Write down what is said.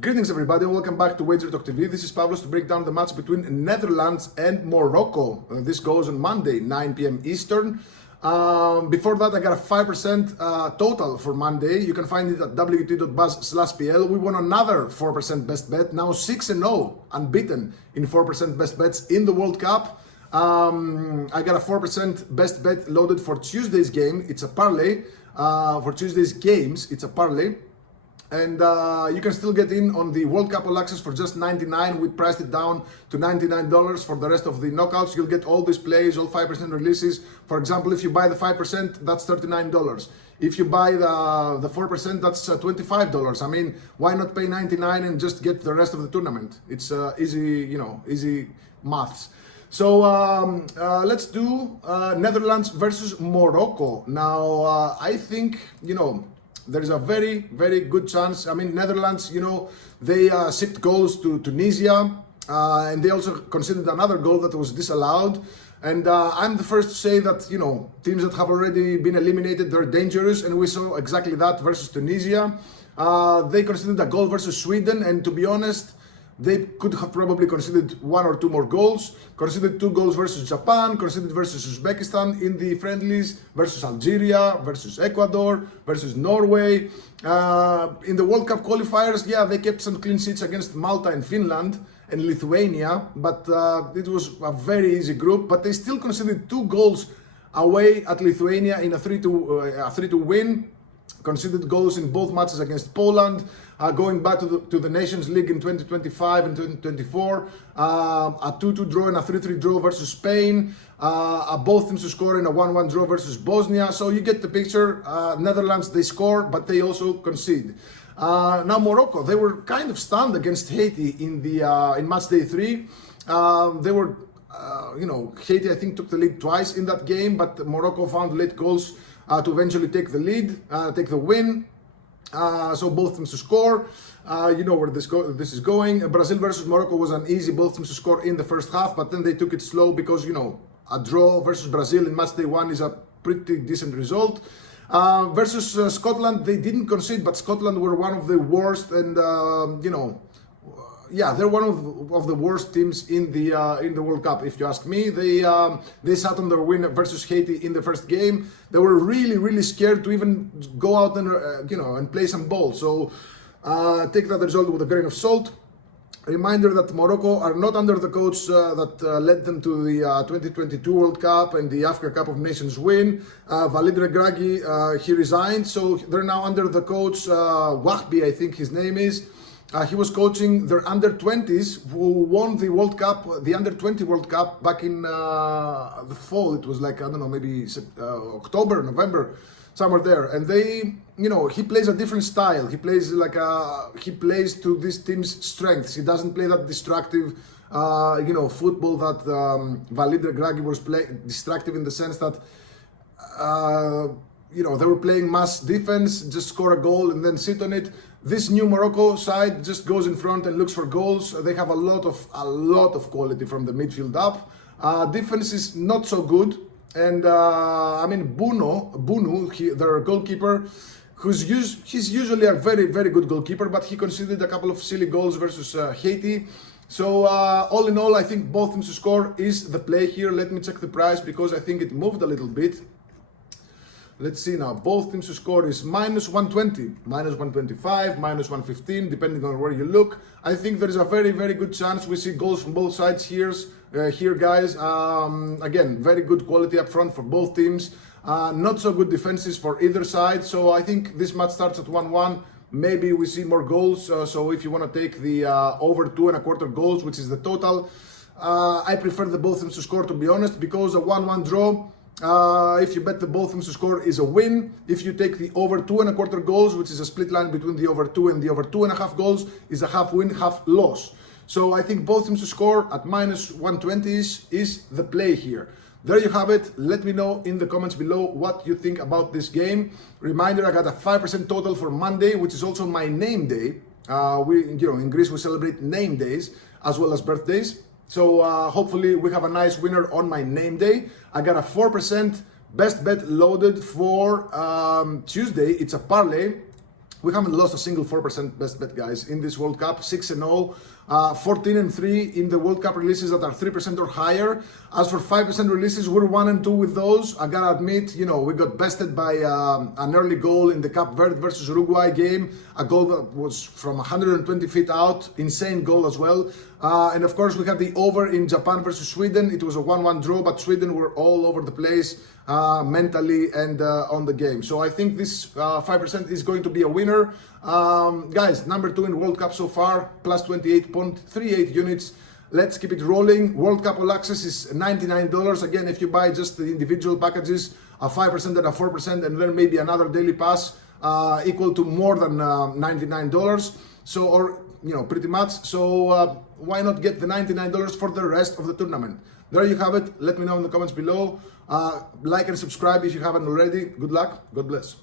Greetings everybody and welcome back to Wager Talk TV. This is Pavlos to break down the match between Netherlands and Morocco. This goes on Monday, 9 p.m. Eastern. Before that, I got a 5% total for Monday. You can find it at wt.buzz/pl. We won another 4% best bet, now 6-0, unbeaten in 4% best bets in the World Cup. I got a 4% best bet loaded for Tuesday's game. It's a parlay. For Tuesday's games, it's a parlay. And you can still get in on the World Cup All Access for just $99. We priced it down to $99 for the rest of the knockouts. You'll get all these plays, all 5% releases. For example, if you buy the 5%, that's $39. If you buy the 4%, that's $25. I mean, why not pay $99 and just get the rest of the tournament? It's easy maths. So let's do Netherlands versus Morocco. Now, I think, there is a very, very good chance. I mean, Netherlands, they shipped goals to Tunisia, and they also considered another goal that was disallowed. And I'm the first to say that, teams that have already been eliminated, they're dangerous, and we saw exactly that versus Tunisia. They considered a goal versus Sweden, and to be honest, they could have probably considered one or two more goals, considered 2 goals versus Japan, considered versus Uzbekistan in the friendlies, versus Algeria, versus Ecuador, versus Norway. In the World Cup qualifiers, they kept some clean sheets against Malta and Finland and Lithuania, but it was a very easy group. But they still considered 2 goals away at Lithuania in a 3-2 win. Considered goals in both matches against Poland, going back to the Nations League in 2025 and 2024, a 2-2 draw and a 3-3 draw versus Spain, both teams to score in a 1-1 draw versus Bosnia. So you get the picture. Netherlands, they score, but they also concede. Now Morocco, they were kind of stunned against Haiti in match day 3. They were, Haiti I think took the lead twice in that game, but Morocco found late goals to eventually take the lead, take the win. So both teams to score. You know where this is going. Brazil versus Morocco was an easy, both teams to score in the first half, but then they took it slow because, a draw versus Brazil in match day 1 is a pretty decent result. Versus Scotland, they didn't concede, but Scotland were one of the worst, and they're one of the worst teams in the World Cup, if you ask me. They sat on their win versus Haiti in the first game. They were really, really scared to even go out and and play some ball. So take that result with a grain of salt. Reminder that Morocco are not under the coach that led them to the 2022 World Cup and the Africa Cup of Nations win. Walid Regragui, he resigned, so they're now under the coach Wahbi, I think his name is. He was coaching their under-20s who won the World Cup, the under-20 World Cup back in the fall. It was like, I don't know, maybe October, November, somewhere there. And they, he plays a different style. He plays he plays to this team's strengths. He doesn't play that destructive, football that Walid Regragui was playing, destructive in the sense that, they were playing mass defense, just score a goal and then sit on it. This new Morocco side just goes in front and looks for goals. They have a lot of quality from the midfield up. Defense is not so good, and Bunu, their goalkeeper, he's usually a very, very good goalkeeper, but he conceded a couple of silly goals versus Haiti. So all in all, I think both teams to score is the play here. Let me check the price because I think it moved a little bit. Let's see now, both teams to score is -120, -125, -115, depending on where you look. I think there is a very, very good chance we see goals from both sides here, guys. Again, very good quality up front for both teams. Not so good defenses for either side. So I think this match starts at 1-1. Maybe we see more goals. So if you want to take the over 2.25 goals, which is the total, I prefer the both teams to score, to be honest, because a 1-1 draw, if you bet the both teams to score, is a win. If you take the over 2.25 goals, which is a split line between the over 2 and the over 2.5 goals, is a half win, half loss. So I think both teams to score at -120 is the play here. There you have it. Let me know in the comments below what you think about this game. Reminder, I got a 5% total for Monday, which is also my name day. In Greece we celebrate name days as well as birthdays. So hopefully we have a nice winner on my name day. I got a 4% best bet loaded for Tuesday. It's a parlay. We haven't lost a single 4% best bet, guys, in this World Cup. 6-0, 14-3 in the World Cup releases that are 3% or higher. As for 5% releases, we're 1-2 with those. I gotta admit, you know, we got bested by an early goal in the Cape Verde versus Uruguay game. A goal that was from 120 feet out. Insane goal as well. And of course, we had the over in Japan versus Sweden. It was a 1-1 draw, but Sweden were all over the place mentally and on the game. So I think this 5% is going to be a winner. Guys, number 2 in World Cup so far, plus 28.38 units. Let's keep it rolling. World Cup All Access is $99. Again, if you buy just the individual packages, a 5% and a 4%, and then maybe another daily pass, equal to more than $99. So, or, you know, pretty much. So why not get the $99 for the rest of the tournament? There you have it. Let me know in the comments below. Like and subscribe if you haven't already. Good luck. God bless.